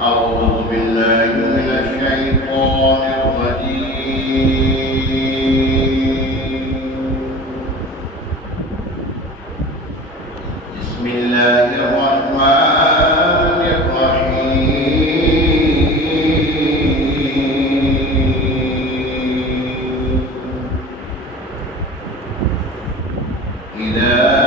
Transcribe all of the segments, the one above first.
أعوذ بالله من الشيطان الرجيم. بسم الله الرحمن الرحيم. إذا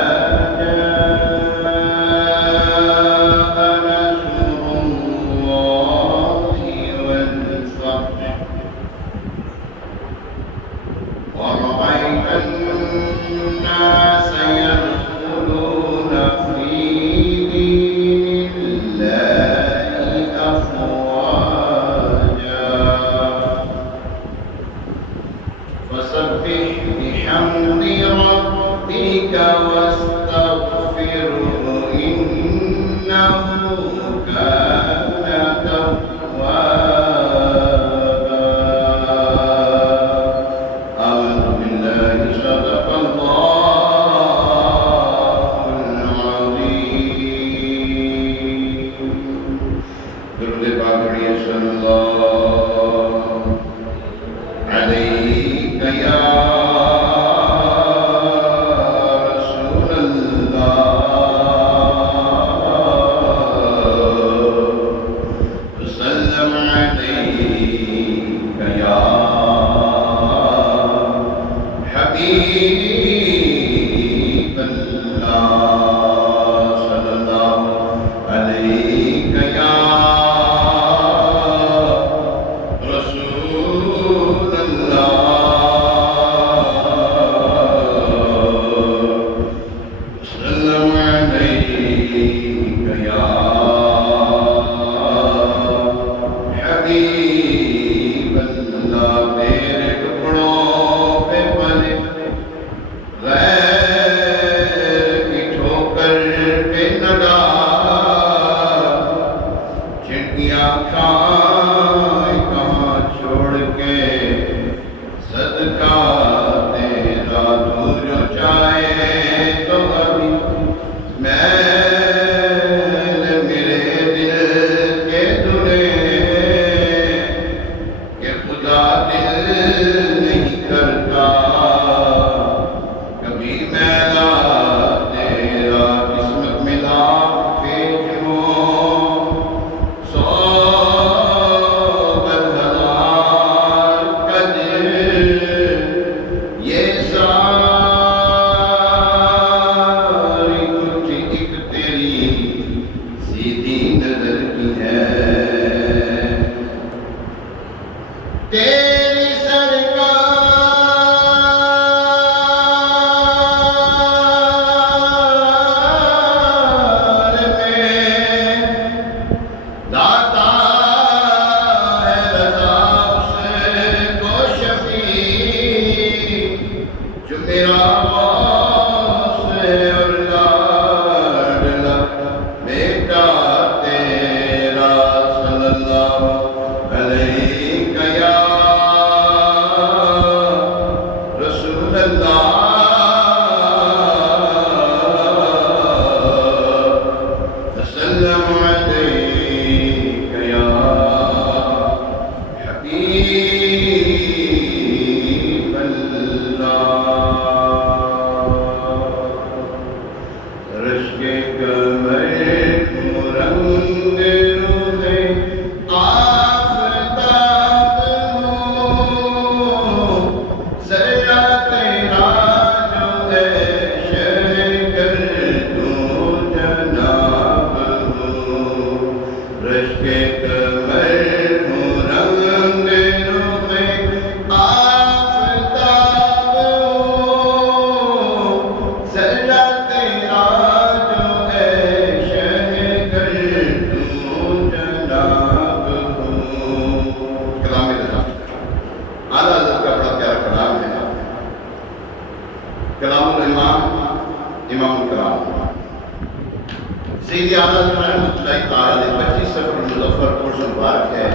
سیدی اعلیٰ رحمۃ اللہ تعالیٰ نے 25 سفر مظفر پرس مبارک ہے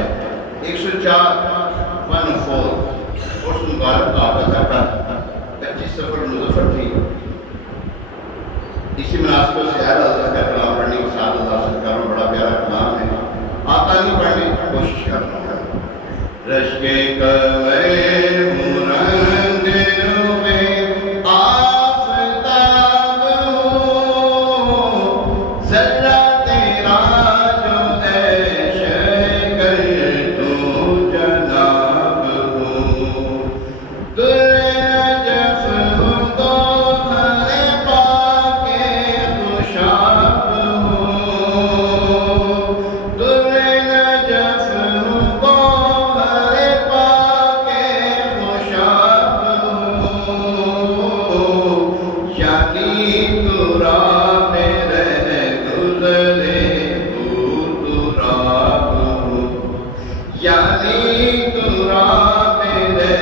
104 پرس مبارک آپ کا تھا 25 سفر مظفر تھی. اسی مناسبت سے اہل اللہ کا کلام پڑھنے کے ساتھ اللہ سے کرم بڑا پیارا کلام ہے. آقا نے رشک کمر ہوں رنگ روے آفتاب ہوں ذرہ تیرا جو عیش کر تو جناب ہوں در نجف ہوں گوہر پاک خوشاب ہوں در نجف ہوں گوہر پاک خوشاب ہوں یعنی تراب رہ گزرے تراب ہوں یعنی تراب رہ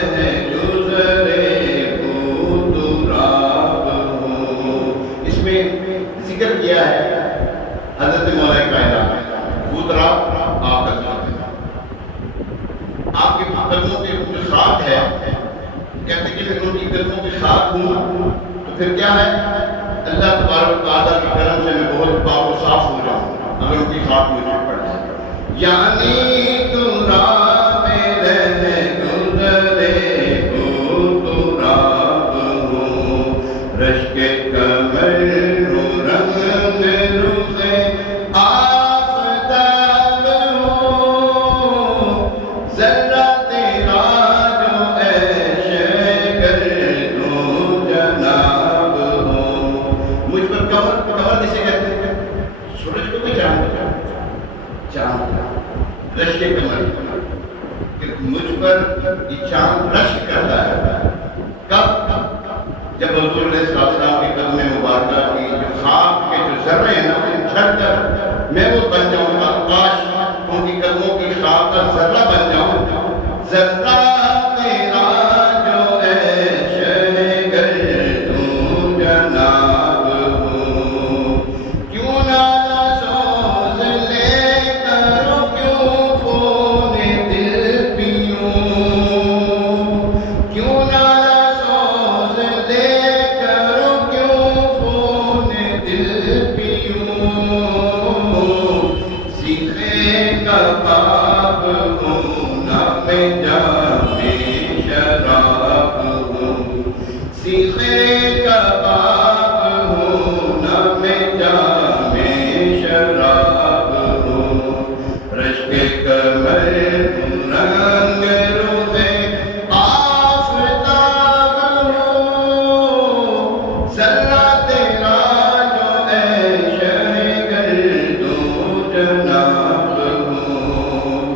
گزرے تراب ہوں اس میں ذکر کیا ہے حضرت مولا کائنات تراب آپ کا ذات ہے آپ کے قدموں کے جو خاک ہے کہتے کہ میں ان کی قدموں کی خاک ہوں تو پھر کیا ہے اللہ تبارک و تعالیٰ کے کرم سے میں بہت پاک و صاف ہو جاؤں اگر ان کی خاک مجھے پڑ جائے یعنی تراب رہ گزرے تراب ہوں رشک کمر ہوں رنگ رخ آفتاب ہوں ذرہ تیرا جو عیش کر تو جناب ہوں مجھ پر کمر جسے کہتے ہیں سورج کو بھی چاند رشک کمر کہ مجھ پر یہ چاند رشک کرتا ہے کب جب حضور علیہ السلام کے قدم مبارکہ کی جو خاک کے جو ذرے ہیں نا جھڑ کر میں وہ بن جاؤں گا کاش ان کی قدموں کی خاک کا ذرہ بن جاؤں ذرہ تیرا جو عیش کر تو جناب ہوں کیوں نالا سوز لے کر کیوں خون دل پیوں کیوں نالا سوز لے کر کیوں خون دل پیوں سیخے کباب ہوں نہ میں جام شراب ہوں سیخے کباب ہوں نہ میں جام شراب ہوں رشک کمر ہوں رنگ رخ آفتاب ہوں ذرہ تیرا جو عیش کر تو جناب ہوں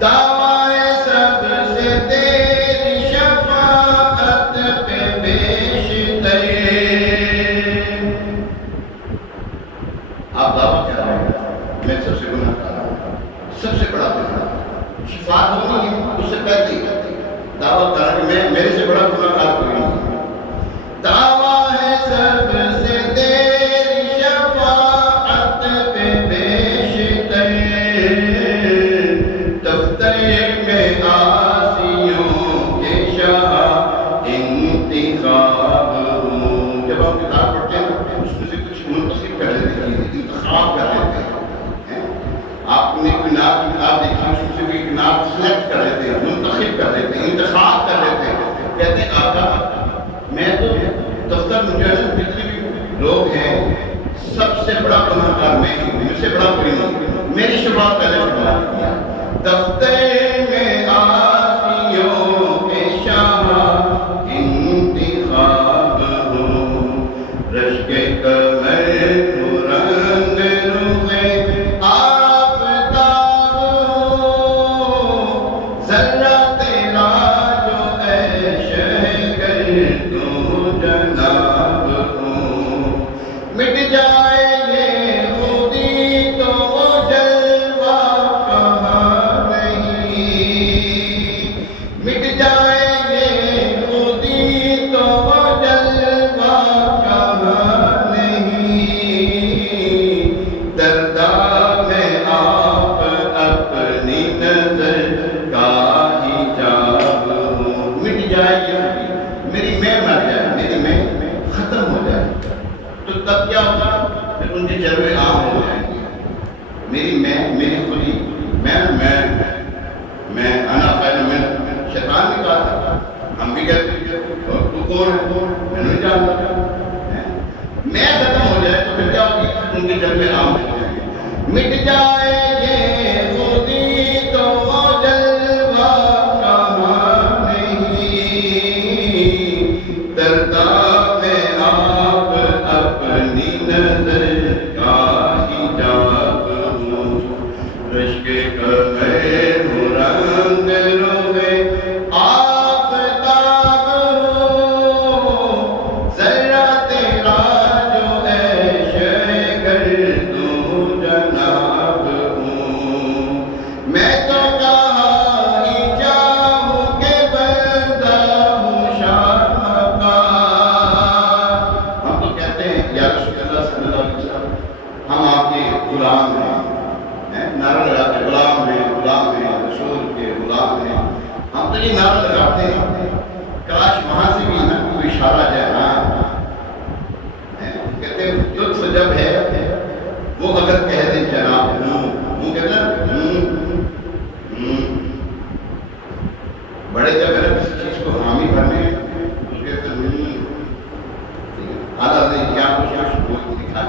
دعویٰ سب سے تیری شفاعت پہ بیشتر آپ دعویٰ کیا رہے ہیں میں سب سے گناہ کر رہا ہوں سب سے بڑا گناہ شفاعت ہونی ہے اس سے پہلے دعویٰ کر رہا کہ میں میرے سے بڑا گناہ کار کوئی نہیں دعویٰ ہے سب سے تیری شفاعت پہ بیشتر دفتر میں آسیوں کے شاہ انتخاب ہوں جب ہم کتاب پڑھتے ہیں اس میں سے کچھ منتخب کر لیتے ہیں انتخاب کر لیتے ہیں آپ نے کوئی نعت کی کتاب دیکھی اس میں سے کوئی نعت سلیکٹ کر لیتے ہیں منتخب کر لیتے ہیں انتخاب کر لیتے ہیں کہتے ہیں آقا میں تو دفتر میں جو ہے جتنے بھی لوگ ہیں سب سے بڑا گناہ کار میں ہوں مجھ سے بڑا کوئی نہیں میری شفاعت پہلے فرما دیا دفتر میں آسیوں کے شاہ انتخاب ہوں رشک کمر ہوں رنگ رخ آفتاب ہوں ذرہ تیرا جو عیش کر تو جناب ہوں مٹ جائے یہ خودی تو وہ جلوہ کہاں نہیں مٹ جائے یہ خودی تو وہ جلوہ کہاں نہیں دردہ میں آپ اپنی نظر کا حجاب ہوں مٹ جائے یہ میری میں مر جائے میری میں ختم ہو جائے تو تب کیا ہوگا پھر ان کے جلوے عام ہو جائیں گے میری میں میری خودی میں میں انا خیر من، شیطان نے کہا تھا، ہم بھی کہتے ہیں اور تو کون ہے، میں نہیں جانتا، میں ختم ہو جائے تو پھر کیا ہوگی، ان کے جلوے عام ہو جائیں گے، مٹ جائے یہ خودی تو وہ جلوہ کہاں نہیں، دردا میں آپ اپنی نظر کا حجاب ہوں، رشک کمر ہوں رنگ روئے آفتاب ہوں، ذرا تیرا جو عیش گردوں جناب ہوں، میں تو کہاں ہی جاؤں کہ بندہ ہوں شاہ کا۔ ہم تو کہتے ہیں یا رسول اللہ صلی اللہ علیہ وسلم ہم آپ کے غلام ہیں، نعرہ لگاتے غلام ہیں، غلام ہیں، رسول کے غلام ہیں، ہم تو یہ نعرہ لگاتے ہیں، کاش وہاں سے بھی نا کوئی اشارہ جائے، ہاں کہتے ہیں لطف جب ہے وہ اگر کہہ دیں جناب ہوں، وہ کہتا ہے بڑے جب ہے کسی چیز کو حامی بھرنے اس کہتے ہیں حالات نے کیا کچھ بول دکھا،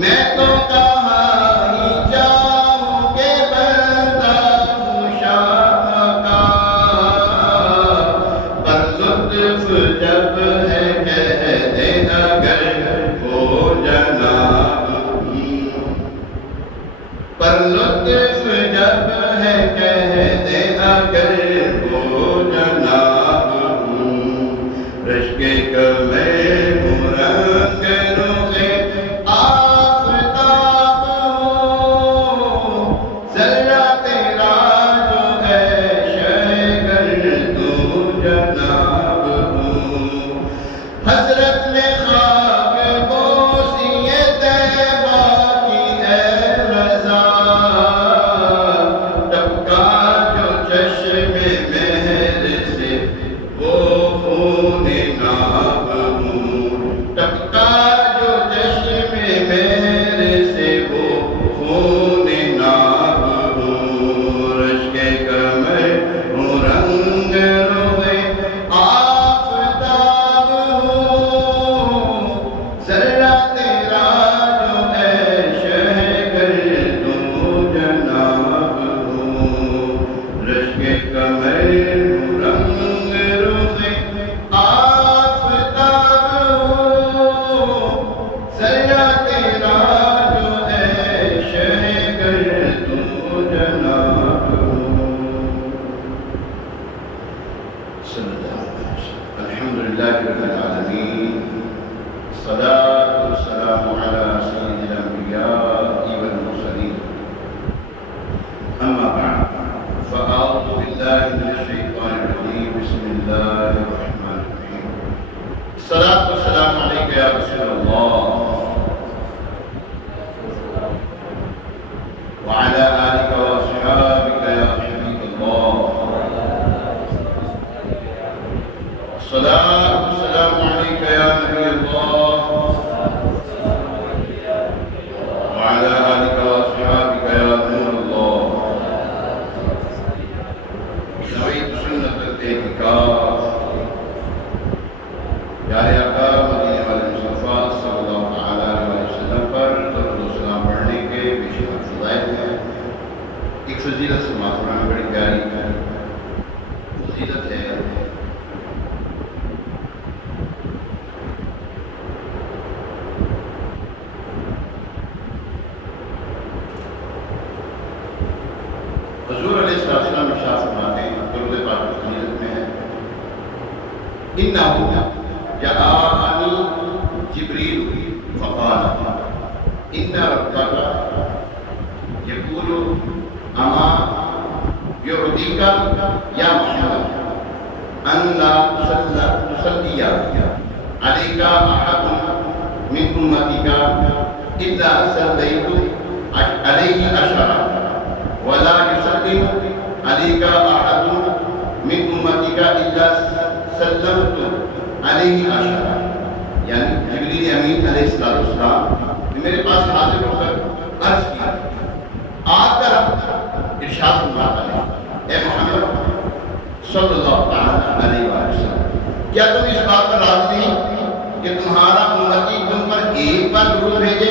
میں تو کہاں ہی جاؤں کہ بندہ ہوں شاہ کا، پر لطف جب ہے کہہ دے اگر وہ جناب ہوں، پر لطف جب ہے کہہ دے اگر وہ جناب ہوں، رشک کمر ہوں رنگ روئے آفتاب ہوں، ذرا تیرا جو ہے شہ گردوں جناب ہوں، حسرت میں خاک بوسی طیبہ کی اے رضا، ٹپکا جو چشم مہر سے وہ خون ناب ہوں، ٹپکا جو چشم مہر سے وہ خون ناب ہوں، رشک کمر ہوں رنگ روئے آفتاب ہوں، ذرا تیرا جو ہے شہ گردوں جناب ہوں، رشک کمر ہوں رنگ روئے آفتاب ہوں، ذرا تیرا جو ہے شہ گردوں جناب ہوں۔ صلی اللہ علیہ وسلم۔ الحمدللہ رب العالمین، الصلاة والسلام على سید الانبیاء والمرسلین، اما بعد فاعوذ باللہ من الشیطان الرجیم، بسم اللہ الرحمن الرحیم، الصلاة والسلام علیک یا رسول اللہ وعلى آلك وأصحابك يا حبيب الله، الصلاة والسلام عليك يا نبي الله وعلى آلك وأصحابك يا نور الله، نويت سنة الاعتكاف، پیارے آقا مدینے والے مصطفیٰ صلی اللہ تعالیٰ علیہ وسلم پر درود و سلام پڑھنے کے بے شمار فضائل ہیں۔ ایک فضیلت سے معصوم بڑی پیاری فضیلت ہے، حضور علیہ السلام ارشاد فرماتے ہیں درود پاک کی فضیلت میں ہے، انہ جاءنی جبریل فقال ان ربک یقول اما یعطیک یا محمد ان لا تصلی علیک احد من امتک الا صلیت علیہ عشرا ولا يسلم عليك أحد من أمتك إلا سلمت عليه عشرا، یعنی جبریل امین علیہ السلام نے میرے پاس حاضر ہو کر عرض کیا، آ کر ارشاد فرماتا ہے اے محمد صلی اللہ علیہ وسلم، کیا تم اس بات پر راضی نہیں کہ تمہارا امتی تم پر ایک بار درود بھیجے،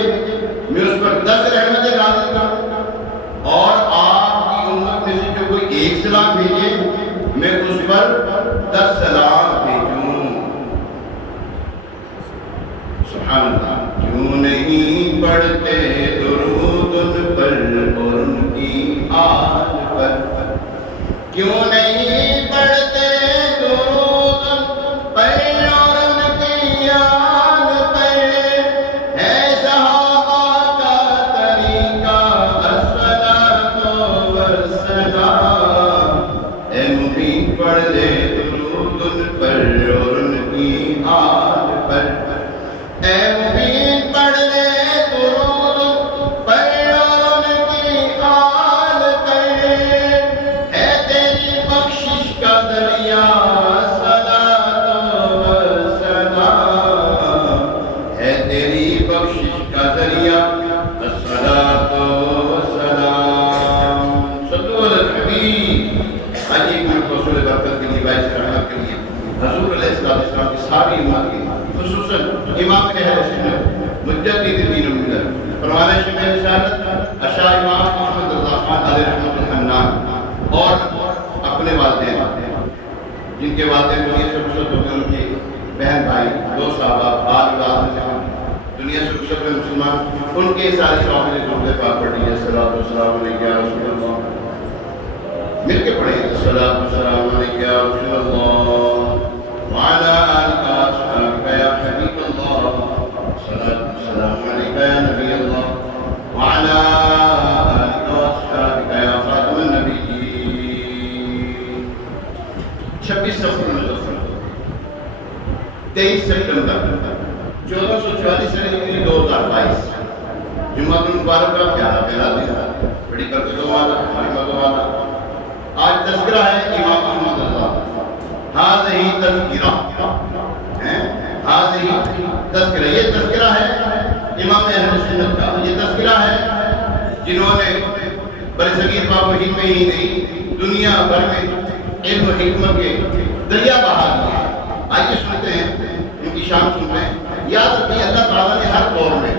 میں اس پر 10 رحمتیں نازل کروں، اور آپ کی امت میں سے جو کوئی ایک سلام بھیجے میں اس پر 10 سلام بھیجوں۔ سبحان اللہ۔ کیوں نہیں پڑھتے درود ان پر اور ان کی آل پر، کیوں نہیں پڑھتے درود ان پر اور ان کی آل پر، ہے صحابہ کا طریقہ الصلاۃ والسلام، اے مبین پڑھ لے درود ان پر اور ان کی آل پر، اے مبین پڑھ لے درود پر اور ان کی آل پر، ہے تیری بخشش کا ذریعہ صلاۃ والسلام، ہے تیری بخشش کا ذریعہ الصلاۃ والسلام۔ صلو علی الحبیب۔ آج ایک منٹ رسول برکت کے لیے باعث رحمت کے لیے حضور علیہ السلام کی ساری امت کی، خصوصاً امام اہل سنت مجدد دین و ملت پروانہ شیخ رسالت اشاع امام محمد رضا خان علیہ رحمۃ الحنان، اور اپنے والدین جن کے والدین دنیا سے رخصت ہو گئے، ان کے بہن بھائی، 2 صحابہ، بعد میں دنیا سے رخصت ہوئے مسلمان، ان کے سارے صحابہ نے درود پاک پڑھ لی ہے۔ الصلاۃ والسلام علیک یا رسول اللہ، مل کے پڑھیں۔ الصلاۃ والسلام علیک یا رسول اللہ وعلى آلك وأصحابك يا حبيب الله، الصلاة والسلام عليك يا نبي الله وعلى آلك وأصحابك يا خاتم النبيين۔ 26 سفر المظفر 23 سپٹمبر 1444 سے 2022، جمعہ المبارک کا پیارا پیارا دن، بڑی برکتوں والا، رحمتوں والا۔ آج تذکرہ ہے امام احمد رضا، ہاذہی تذکرہ ہے، ہاذہی تذکرہ، یہ تذکرہ ہے امام اہل سنت کا، یہ تذکرہ ہے جنہوں نے برصغیر پاک و ہند میں ہی نہیں دنیا بھر میں علم و حکمت کے دریا بہا دیے۔ آئیے سنتے ہیں ان کی شان سنتے ہیں۔ یاد رکھیے اللہ تعالیٰ نے ہر دور میں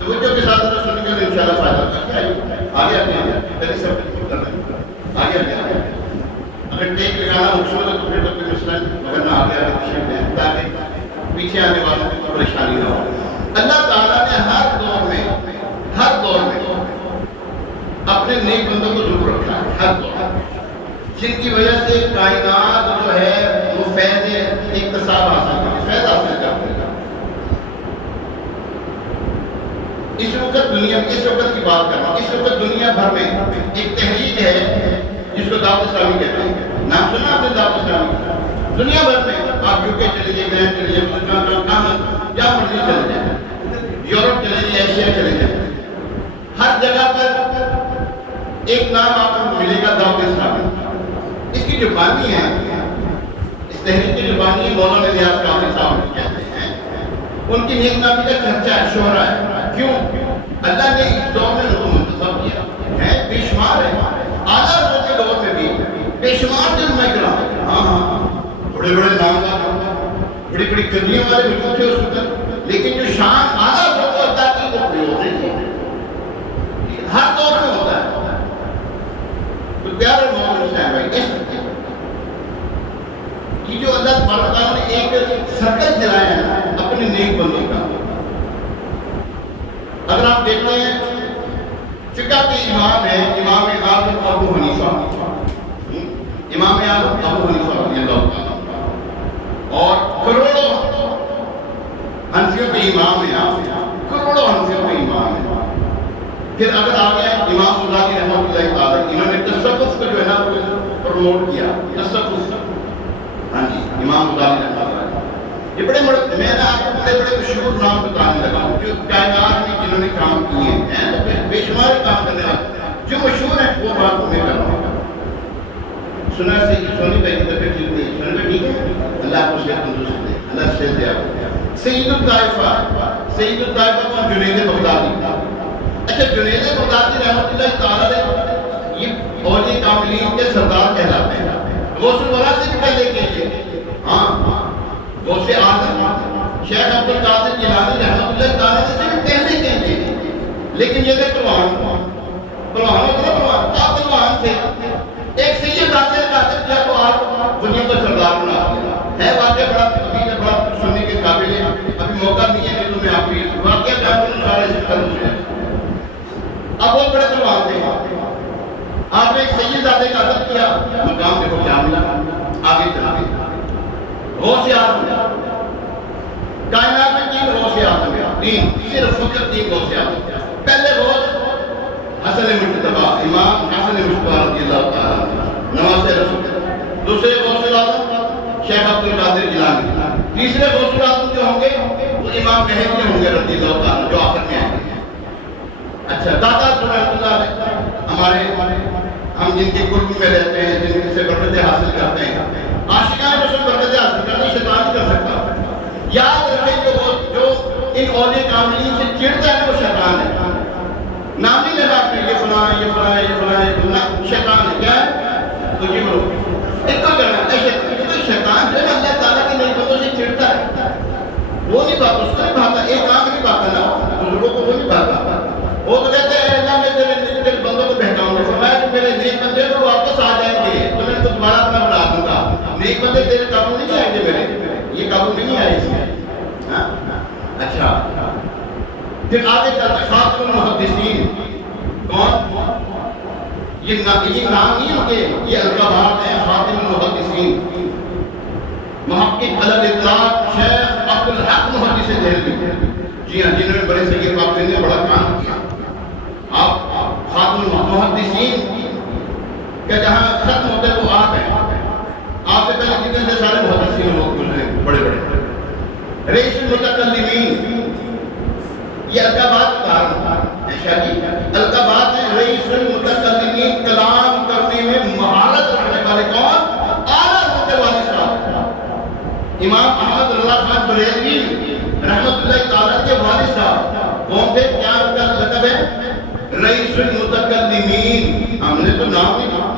توجہ کے ساتھ سننے کے لیے انشاءاللہ فائدہ کیا ہے۔ آگے آتے ہیں، پہلے سب کر رہے ہیں، آگے آتے ہیں۔ اگر ٹیک لگانا مقصود ہے تو پھر تو مثلاً کرنا آگے آگے تشریف دیں تاکہ پیچھے آنے والوں کو پریشانی نہ ہو۔ اللہ تعالیٰ نے ہر دور میں اپنے نیک بندوں کو ضرور رکھا ہے، ہر دور، جن کی وجہ سے کائنات جو ہے وہ فیض اکتساب حاصل کرتی ہے، فیض حاصل کرتی ہے۔ اس وقت کی بات کر رہا ہوں، اس وقت دنیا بھر میں ایک تحریک ہے جس کو دعوت اسلامی کہتے ہیں۔ نام سنا آپ نے دعوت اسلامی؟ دنیا بھر میں آپ یو کے چلے جائیں، انگلینڈ چلے جائیں، جہاں مرضی چلے جائیں، یورپ چلے جائیں، ایشیا چلے جائیں، ہر جگہ پر ایک نام آپ کو ملے گا دعوت اسلامی۔ اس کی جو بانی ہے، اس تحریک کی جو بانی ہے، مولانا نیاز قادری صاحب کہتے ہیں، ان کی نیک نامی کا چرچا ہے، شہرہ ہے۔ کیوں؟ اللہ نے اس دور میں ان کو منتخب کیا ہے، بے شمار ہے، اعلیٰ حضرت کے دور میں بھی بے شمار جن میں کرام، ہاں بڑے بڑے نام بڑی بڑی گدیوں والے وجود تھے اس وقت، لیکن جو شان اعلیٰ حضرت کو عطا کی وہ کوئی اور نہیں تھی، ہر دور میں ہوتا ہے۔ تو پیارے مومن حسین بھائی، اس کی جو اللہ تبارک تعالیٰ نے ایک سرکل چلایا ہے اپنے نیک بندوں کا، اگر آپ دیکھتے ہیں فقہ کے امام ہیں امام اعظم ابو حنیفہ، امام اعظم ابو حنیفہ رضی اللہ عنہ، اور کروڑوں حنفیوں کے امام ہیں، کروڑوں حنفیوں کے امام ہیں۔ پھر اگر آگے امام غزالی رحمۃ اللہ تعالیٰ، انہوں نے تصوف کو جو ہے نا پروموٹ کیا، تصوف، ہاں جی، امام غزالی رحمۃ اللہ، یہ بڑے میں نا آپ کو بڑے بڑے مشہور نام بتانے لگا ہوں جو کائنات میں جنہوں نے کام کیے ہیں، بے شمار کام کرنے والے جو مشہور ہیں وہ بات میں کر رہا ہوں۔ سنا سے سونی بھائی کی طبیعت ٹھیک نہیں، سونی بھائی ٹھیک ہے، اللہ آپ کو صحت تندرست دے، اللہ صحت دے آپ۔ سید الطائفہ کو جنید بغدادی، اچھا جنید بغدادی رحمۃ اللہ تعالیٰ یہ اولیاء کاملین کے سردار کہلاتے ہیں، غوث الورا سے بھی پہلے کیجیے، ہاں غوث اعظم شیخ عبد القادر جیلانی رحمۃ اللہ تعالیٰ سے بھی پہلے کیجیے، لیکن یہ پلوان آپ پلوان تھے، ایک سید قادر کیا تو آپ دنیا کو سردار بنا دیا ہے، واقعہ بڑا طویل ہے، بڑا سننے کے قابل ہے، ابھی موقع نہیں ہے کہ تمہیں آپ کی واقعہ کیا کروں سارے سے ختم ہو جائے۔ اب بہت بڑے پلوان تھے، آپ نے ایک سید زادے کا ادب کیا، مقام دیکھو کیا ملا، آگے چلتے غوث اعظم کائنات میں 3 غوث اعظم ہیں، 3 صرف فقط 3 غوث اعظم۔ پہلے غوث حسن مجتبی امام حسن مجتبی رضی اللہ تعالیٰ عنہ نواسے رسول، دوسرے غوث اعظم شیخ عبد القادر جیلانی، تیسرے غوث اعظم جو ہوں گے وہ امام مہدی ہوں گے رضی اللہ تعالیٰ جو آخر میں آئیں گے۔ اچھا داتا رحمۃ اللہ علیہ ہمارے ہم جن کے قرب میں رہتے ہیں، جن سے برکتیں حاصل کرتے ہیں، عاشقان رسول برکتیں حاصل کرتے ہیں، شیطان نہیں کر سکتا۔ یاد رکھیں جو ان اولیاء کاملین سے چڑھتا ہے وہ شیطان ہے، نام نہیں لگا کہ یہ فلاں یہ فلاں یہ فلاں یہ فلاں، شیطان ہے، کیا ہے تو یہ لوگ ان کو کرنا ہے، شیطان جو ہے اللہ تعالیٰ کے نئے بندوں سے چڑھتا ہے، وہ نہیں بات اس کو نہیں بھاتا، ایک آنکھ نہیں بھاتا نا بزرگوں کو، وہ نہیں بھاتا، وہ تو کہتے ہیں اللہ میں تیرے بندوں کو بہکاؤں گا، فرمایا کہ میرے نیک بندے وہ واپس آ جائیں گے تو میں ان کو دوبارہ اپنا بنا دوں گا، نیک بندے تیرے قابل نہیں آئیں گے، میرے یہ قابل نہیں آئے اس میں۔ اچھا پھر آگے چلتے خاتم المحدثین، کون؟ یہ نام نہیں ان کے، یہ القابات ہیں، خاتم المحدثین محقق علی الاطلاق شیخ عبد الحق محدث دہلوی، جی ہاں، جنہوں نے بڑے صغیر پاک نے بڑا کام کیا۔ آپ خاتم المحدثین کہ جہاں ختم ہوتے وہ آپ ہیں، آپ سے پہلے کتنے سے سارے محدثین لوگ گزرے بڑے بڑے، رئیس المتکلمین، یہ القابات کا شاہ جی القابات ہیں، رئیس المتکلمین، کلام کرنے میں مہارت رکھنے والے کون؟ اعلیٰ حضرت والی صاحب امام احمد رضا خان بریلوی رحمۃ اللہ تعالیٰ کے والد صاحب کون تھے؟ کیا ان کا لقب ہے؟ رئیس المتکلمین، ہم نے تو نام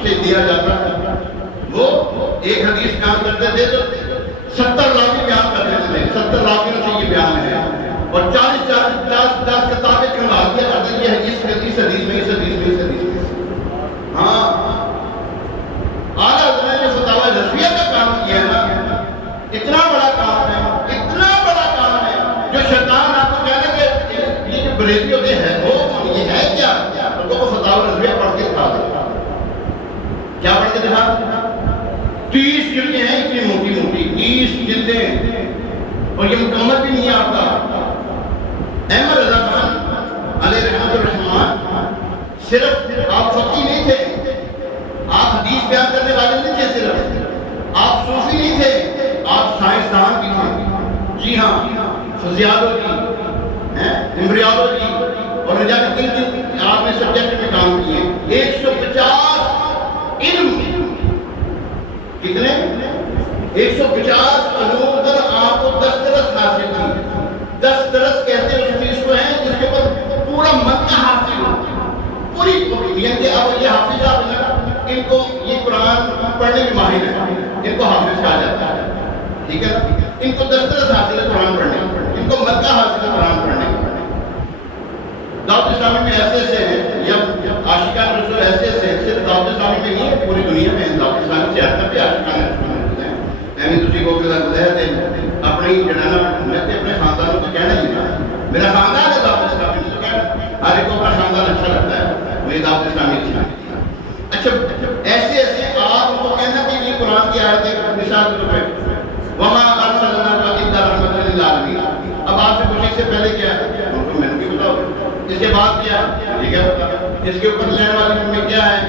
سے دیا جاتا ہے، وہ ایک حدیث بیان کرتے تھے تو 70 راوی بیان کرتے تھے، 70 راویوں سے یہ بیان ہے، اور 40 کتابیں کھلوا دیا کرتے تھے، اس حدیث میں، اس حدیث میں، ہاں اعلیٰ حضرت نے فتاوی رضویہ کا کام کیا ہے نا، اتنا بڑا کام ہے، اتنا بڑا کام ہے، جو شیطان آپ کو کہنا کہ یہ جو بریلوی ہوتے ہیں وہ یہ ہے کیا، ان کو فتاوی رضویہ پڑھ کے دکھا دے، کیا پڑھ کے دکھا؟ 30 جلدیں ہیں، اتنی موٹی موٹی 30 جلدیں، اور یہ مکمل بھی نہیں ہے آپ کا۔ احمد رضا خان علیہ رحمۃ الرحمن صرف آپ فقی نہیں تھے، آپ حدیث بیان کرنے والے نہیں تھے، صرف آپ صوفی نہیں تھے، آپ سائنسدان بھی تھے، جی ہاں، فزیالوجی، ایمبریالوجی اور نہ جانے کن آپ نے سبجیکٹ میں کام کیے، 150 علم، کتنے؟ 150 علوم پر آپ کو دسترس حاصل تھی۔ دسترس کہتے ہیں اس چیز کو ہیں جس کے اوپر پورا منطق حاصل ہو، پوری یعنی کہ اب یہ حافظ صاحب ہیں، ان کو یہ قرآن پڑھنے میں ماہر ہے، ان کو حافظ کہا جاتا ہے، ٹھیک ہے نا، ان کو دسترس حاصل ہے قرآن پڑھنے، ان کو منطق حاصل ہے قرآن پڑھنے۔ دعوت اسلامی میں ایسے ایسے ہیں، یا عاشقان رسول ایسے ایسے ہیں، صرف دعوت اسلامی میں نہیں ہے، پوری دنیا میں دعوت اسلامی سے ہر بھی عاشقان رسول موجود ہیں۔ یعنی تسی کو کہ اپنی جڑانا میں اپنے خاندانوں کو کہنا ہی نا، میرا خاندان ہے دعوت اسلامی میں، تو کہنا ہر ایک کو اپنا خاندان اچھا لگتا ہے، میری دعوت اسلامی اچھی لگتی ہے۔ اچھا ایسے ایسے آپ ان کو کہنا کہ یہ قرآن کی آیت ہے، مثال کے طور پہ وما ارسلناک الا رحمۃ للعالمین، اب آپ سے پوچھیں اس سے پہلے کیا ہے، ان کو میں نے بھی بتاؤ، اس کے بعد کیا ہے، یہ کیا بتا، اس کے اوپر لائن والی میں کیا ہے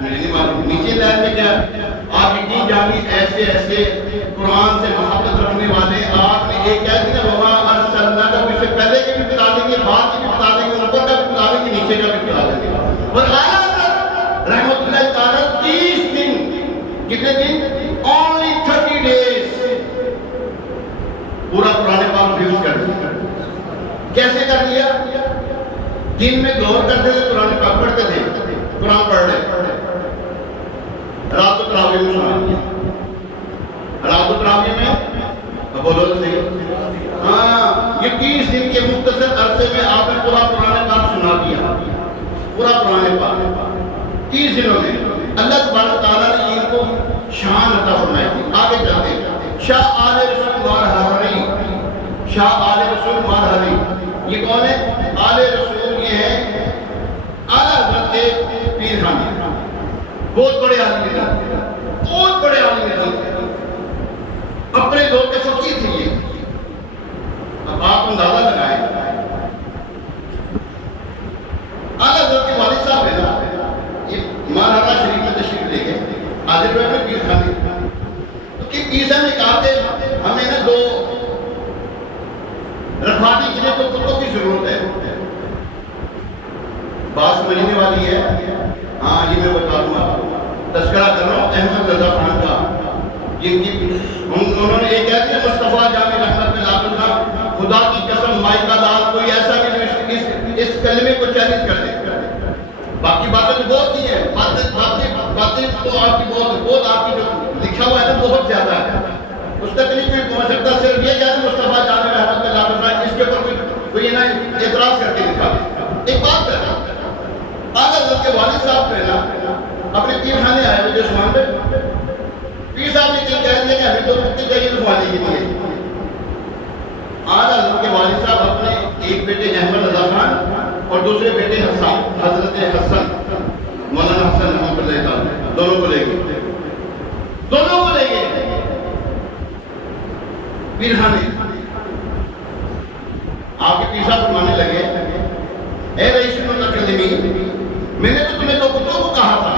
مجھے نہیں معلوم، نیچے لائن میں کیا ہے، آپ یقین جانی ایسے ایسے قرآن سے محبت رکھنے والے، آپ نے ایک کہہ دیا وما ارسلناک، اس سے پہلے کے بھی بتا دیں گے، بعد کے بھی بتا دیں گے، اوپر کا بھی بتا دیں گے، نیچے کا بھی بتا دیں گے، اور اعلیٰ رحمۃ اللہ تعالیٰ 30 دن، کتنے دن؟ only 30 days پورا قرآن پاک ریویو کر دیا۔ کیسے کر دیا؟ دن میں غور کرتے تھے، قرآن پاک پڑھتے تھے، قرآن پڑھ رہے، رات کو تراویح میں سنا دیا، پورا قرآن پاک 30 دنوں میں اللہ تبارک تعالیٰ نے ان کو شان عطا فرمائی تھی. آگے چلتے ہیں. شاہ آل رسول مارہری، شاہ آل رسول مارہری یہ کون ہے؟ آل رسول یہ ہے اعلیٰ حضرت کے پیر خانی، بہت بڑے عالم دین، بہت بڑے عالم دین تھے، اپنے دور کے فقیر تھے یہ. اب آپ اندازہ لگائیں اعلیٰ حضرت کے والد صاحب ہے نا، یہ مارہرہ شریف میں تشریف لے گئے حاضر ہوئے میں پیر خانی. تو کہ پیر صاحب نے کہا کہ ہمیں نا 2 رکھوالی کے لیے تو کتوں کی ضرورت ہے. بات سمجھنے والی ہے. ہاں یہ میں بتا دوں آپ کو، تذکرہ کر رہا ہوں احمد رضا خان کا، جن کی انہوں نے یہ کہا کہ مصطفیٰ جامع رحمت میں لاپتا، خدا کی قسم مائی کا لال کوئی ایسا بھی نہیں اس کلمے کو چیلنج کر دے. باقی باتیں تو بہت کی ہیں، باتیں تو آپ کی بہت آپ کی جو لکھا ہوا ہے نا بہت زیادہ ہے، اس تک نہیں کوئی پہنچ سکتا. صرف یہ کہا کہ مصطفیٰ جامع رحمت میں لاپتا، اس کے اوپر کوئی نا اعتراض کر کے دکھا دے. ایک بات کر رہا ہوں، اعلیٰ حضرت کے والد صاحب جو ہے نا اپنے پیر خانے آئے ہوئے عثمان پہ، پیر صاحب نے کہہ دیا کہ ہمیں 2 کتے چاہیے رکھوالی کے لیے. اعلیٰ حضرت کے والد صاحب اپنے ایک بیٹے احمد رضا خان اور دوسرے بیٹے حسن، حضرت حسن مولانا حسن رحمۃ اللہ تعالیٰ، دونوں کو لے گئے، دونوں کو لے گئے پیر خانے. آپ کے پیر صاحب فرمانے لگے، اے رئیس المتکلمین، میں نے تو تمہیں 2 کتوں کو کہا تھا.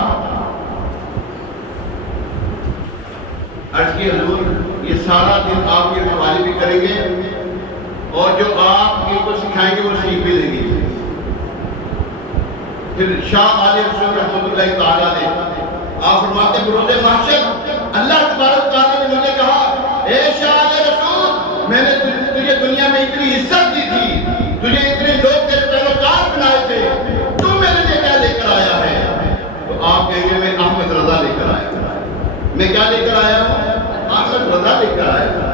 عرض کی حضور یہ سارا دن آپ کی رکھوالی بھی کریں گے اور جو آپ ان کو سکھائیں گے وہ سیکھ بھی لیں گے. پھر شاہ آل رسول رحمۃ اللہ تعالیٰ نے آپ فرماتے بروز محشر اللہ تبارک تعالیٰ نے مجھے کہا، اے شاہ آل رسول، میں نے تجھے دنیا میں اتنی عزت دی تھی، تجھے اتنے لوگ تیرے پیروکار بنائے تھے، تو میرے لیے کیا لے کر آیا ہے؟ تو آپ کہیں گے میں احمد رضا لے کر آیا ہوں. میں کیا لے کر آیا ہوں؟ احمد رضا لے کر آیا ہوں.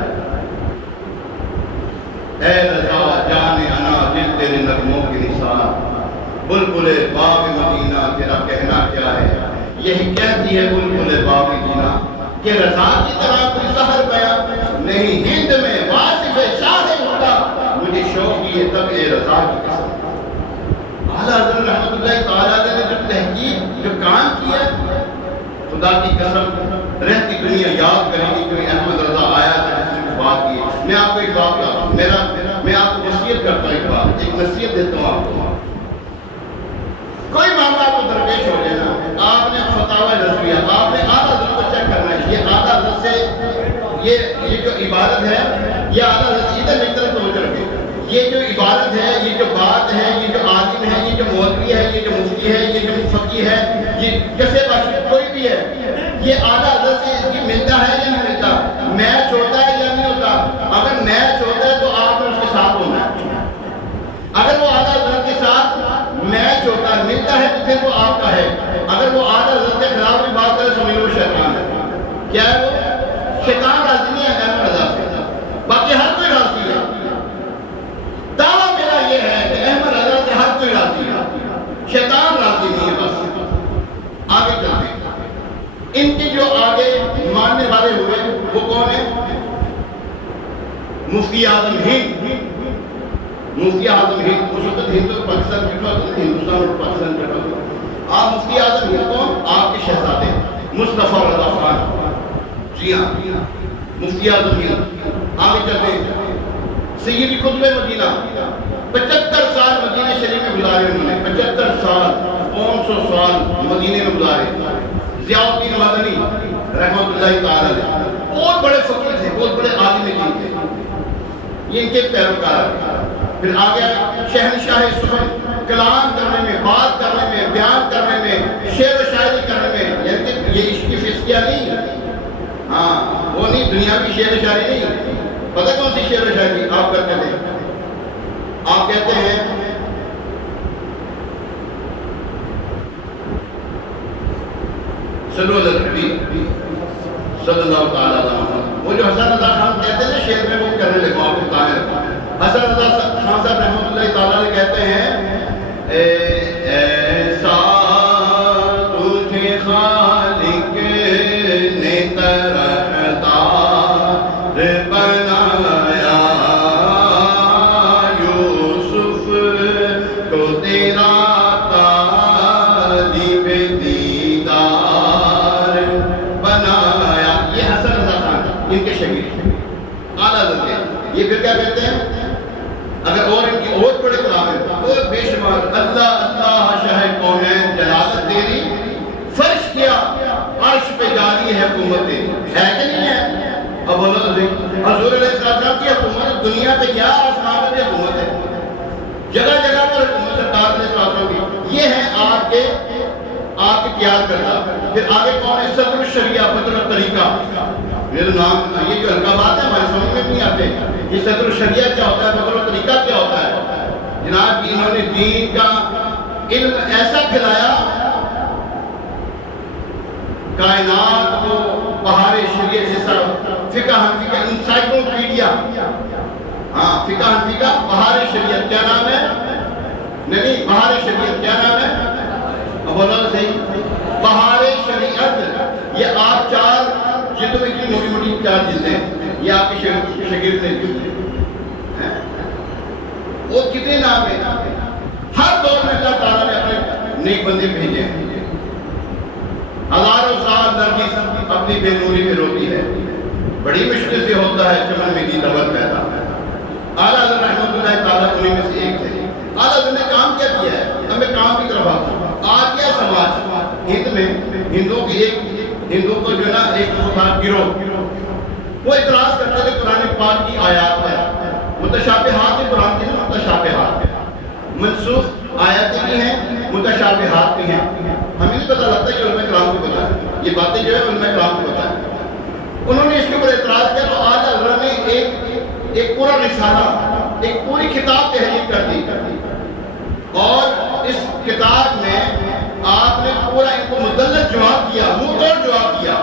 اے رضا جان انا دل تیرے نغموں کی نثار، بلبل باغ مدینہ تیرا کہنا کیا ہے؟ یہی کہتی ہے بلبل باغ مدینہ کہ رضا کی طرح کوئی سحر بیان نہیں ہند میں واصف شاہ ہوتا، مجھے شوق یہ تب اے رضا کی قسم. اعلیٰ حضرت رحمۃ اللہ تعالیٰ نے جو تحقیق جو کام کیا، خدا کی قسم رہتی دنیا یاد کرے گی کہ احمد رضا آیا تھا جس نے بات کی. میں آپ کو ایک بات کہتا ہوں، میں آپ کو وصیت کرتا ہوں، ایک نصیحت دیتا ہوں آپ کو. کوئی معاملہ آپ کو درپیش ہو جائے نا، آپ نے فتاوی رضویہ، آپ نے اعلیٰ حضرت کو چیک کرنا ہے. یہ اعلیٰ حضرت سے یہ جو عبارت ہے، یہ اعلیٰ حضرت ادھر میری طرف توجہ رکھے. یہ جو عبارت ہے، یہ جو بات ہے، یہ جو عالم ہے، یہ جو مولوی ہے، یہ جو مفتی ہے، یہ جو فقیہ ہے، یہ کیسے باشد کوئی بھی ہے، یہ اعلیٰ حضرت سے یہ ملتا ہے یا نہیں ملتا؟ میچ ہوتا ہے یا نہیں ہوتا؟ اگر میچ ہوتا ہے تو آپ نے اس کے ساتھ ہونا ہے. اگر وہ اعلیٰ حضرت کے ساتھ میچ ہوتا ہے، ملتا ہے تو پھر وہ آپ کا ہے. اگر وہ اعلیٰ حضرت کے خلاف بھی بات کرے سمجھ لو شیطان ہے. کیا ہے وہ؟ شیطان راضی نہیں ہے احمد رضا سے، باقی ہر کوئی راضی ہے. دعویٰ میرا یہ ہے کہ احمد رضا سے ہر کوئی راضی ہے، شیطان راضی نہیں ہے. بس آگے چلتے ہیں. ان کے جو آگے ماننے والے ہوئے وہ کون ہیں؟ مفتی اعظم ہند. مفتی اعظم ہند اس وقت ہند اور پاکستان بیٹھا ہوتا، ہندوستان اور پاکستان بیٹھا ہوتا. آپ مفتی اعظم ہند کون؟ آپ کے شہزادے مصطفیٰ رضا خان. جی ہاں، مفتی اعظم ہند. آگے چلتے ہیں. سیدی قطب مدینہ 75 سال مدینہ شریف میں گزارے انہوں نے، 75 سال 500 سال مدینے میں گزارے. ضیاء الدین مدنی رحمۃ اللہ تعالیٰ علیہ بہت بڑے فقیر تھے، بہت بڑے عالم دین تھے. یہ ان کے پیروکار. پھر آگے شہنشاہ سخن، کلام کرنے میں، بات کرنے میں، بیان کرنے میں، شعر و شاعری کرنے میں، یعنی کہ یہ عشق فسقیہ نہیں، ہاں وہ نہیں، دنیاوی شعر و شاعری نہیں. پتہ کون سی شعر و شاعری آپ کرتے تھے؟ آپ کہتے ہیں صلی اللہ علیہ صلی اللہ تعالیٰ علیہ وسلم. وہ جو حسن رضا خان کہتے ہیں شعر میں وہ کرنے لگا آپ کو بتانے لگا. حسن رضا خان صاحب رحمۃ اللہ تعالیٰ نے کہتے ہیں ایسا وسلم کی حکومت دنیا پہ کیا آسمان پہ حکومت ہے، جگہ جگہ پر حکومت سرکار علیہ السلام کی. یہ ہے آپ کے تیار کرنا. پھر آگے کون ہے؟ صدر الشریعہ بدر الطریقہ. یہ نام یہ جو ہلکا بات ہے ہمارے سمجھ میں نہیں آتے. یہ صدر الشریعہ کیا ہوتا ہے، بدر الطریقہ کیا ہوتا ہے؟ جناب انہوں نے دین کا علم ایسا کھلایا، کائنات کو بہار شریعت جیسا فقہ حنفی کا انسائکلوپیڈیا. ہاں فقہ حنفی کا بہار شریعت کیا نام ہے؟ نہیں بہار شریعت کیا نام ہے؟ اب بولا صحیح. بہار شریعت یہ آپ 4 جلدوں میں کی موٹی موٹی 4 جلدیں، یہ آپ کے شاگرد نے وہ کتنے نام ہیں. ہر دور میں اللہ تعالیٰ نے اپنے نیک بندے بھیجے ہیں. ہزاروں سال نرگس اپنی بے نوری میں روتی ہے، بڑی مشکل سے ہوتا ہے چمن میں دینور پیدا. اعلیٰ حضرت رحمۃ اللہ تعالیٰ انہیں میں سے ایک تھے. اعلیٰ حضرت نے کام کیا کیا ہے؟ اب میں کام کی طرف آتا ہوں. آج کیا سماج ہند میں ہندوؤں کو جو ہے نا ایک وہ تھا گروہ، وہ اعتراض کرتے تھے قرآن پاک کی آیات پر. متشابہات کے قرآن کے نا متشابہات منسوخ آیاتیں بھی ہیں، متشابہات بھی ہیں. ہمیں نہیں پتہ لگتا کہ علماء کرام کو پتہ ہے یہ باتیں جو ہے علماء کرام کو پتہ ہے. انہوں نے اس کے اوپر اعتراض کیا تو آج حضرت نے ایک پورا رسالہ، ایک پوری کتاب تحریر کر دی، اور اس کتاب میں آپ نے پورا ان کو مدلل جواب دیا، منہ توڑ جواب دیا،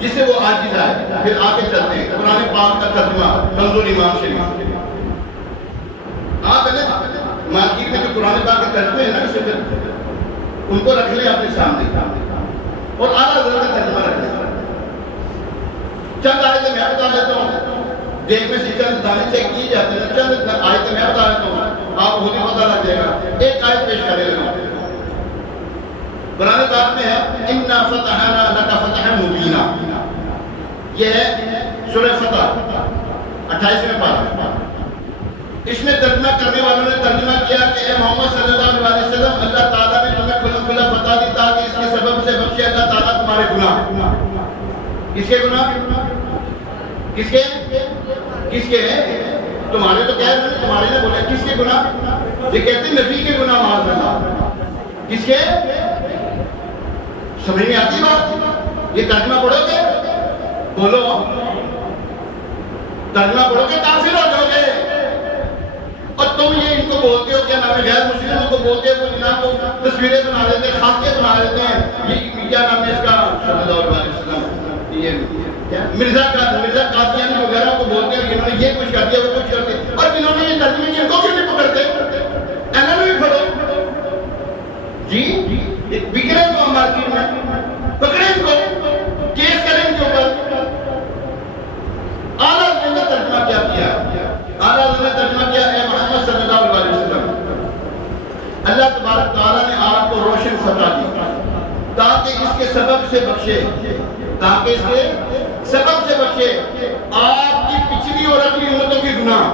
جس سے وہ عاجز آئے. پھر آگے چلتے ہیں قرآن پاک کا ترجمہ کنز الایمان شریف. آپ مارکیٹ میں جو قرآن پاک کے ترجمے ہیں نا ان کو رکھ لیں اپنے سامنے اور اعلیٰ حضرت کا ترجمہ رکھ لیں. چند آیتیں میں بتا دیتا ہوں، دیکھ میں سے چند دانے چیک کیے جاتے ہیں. چند آیتیں میں بتا دیتا ہوں، آپ خود ہی پتہ لگ جائے گا. ایک آیت پیش کرنے لگا قرآن پاک میں ہے اِنَّا فَتَحْنَا لَكَ فَتْحًا مُبِينًا. یہ ہے سورہ فتح 28ویں پارہ. اس میں ترجمہ کرنے والوں نے ترجمہ کیا کہ اے محمد صلی اللہ علیہ وسلم اللہ تعالیٰ نے تمہیں کھلم کھلا فتح دی تاکہ اس کے سبب سے بخشے اللہ تعالیٰ تمہارے گناہ. کس کے گناہ؟ کس کے تمہارے تو کہہ رہے ہیں، تمہارے نے بولے کس کے گناہ؟ یہ کہتے ہیں نبی کے گناہ معاذ اللہ. کس کے؟ سمجھ میں آتی بات؟ یہ ترجمہ پڑھو گے؟ بولو ترجمہ پڑھو گے کافر ہو جاؤ گے. اور تم یہ ان کو بولتے ہو کیا نام ہے، غیر مسلموں کو بولتے ہو جناب وہ تصویریں بنا لیتے ہیں، خاکے بنا لیتے ہیں. یہ کیا نام ہے اس کا صلی اللہ علیہ وسلم، یہ مرزا قادیانی وغیرہ کو بولتے ہو انہوں نے یہ کچھ کر دیا وہ کچھ کر دیا. اور جنہوں نے یہ ترجمے کی ان کو کیوں نہیں پکڑتے؟ انہوں نے بھی پڑھو جی بکرے کو مارکیٹ میں پکڑے ان کو، کیس کریں ان کے اوپر. اعلیٰ نے ترجمہ کیا اعلیٰ نے ترجمہ کیا اے محمد صلی اللہ علیہ وسلم اللہ تبارک تعالیٰ نے آپ کو روشن فتح دی تاکہ اس کے سبب سے بخشے، تاکہ اس کے سبب سے بخشے آپ کی پچھلی اور اگلی امتوں کے گناہ،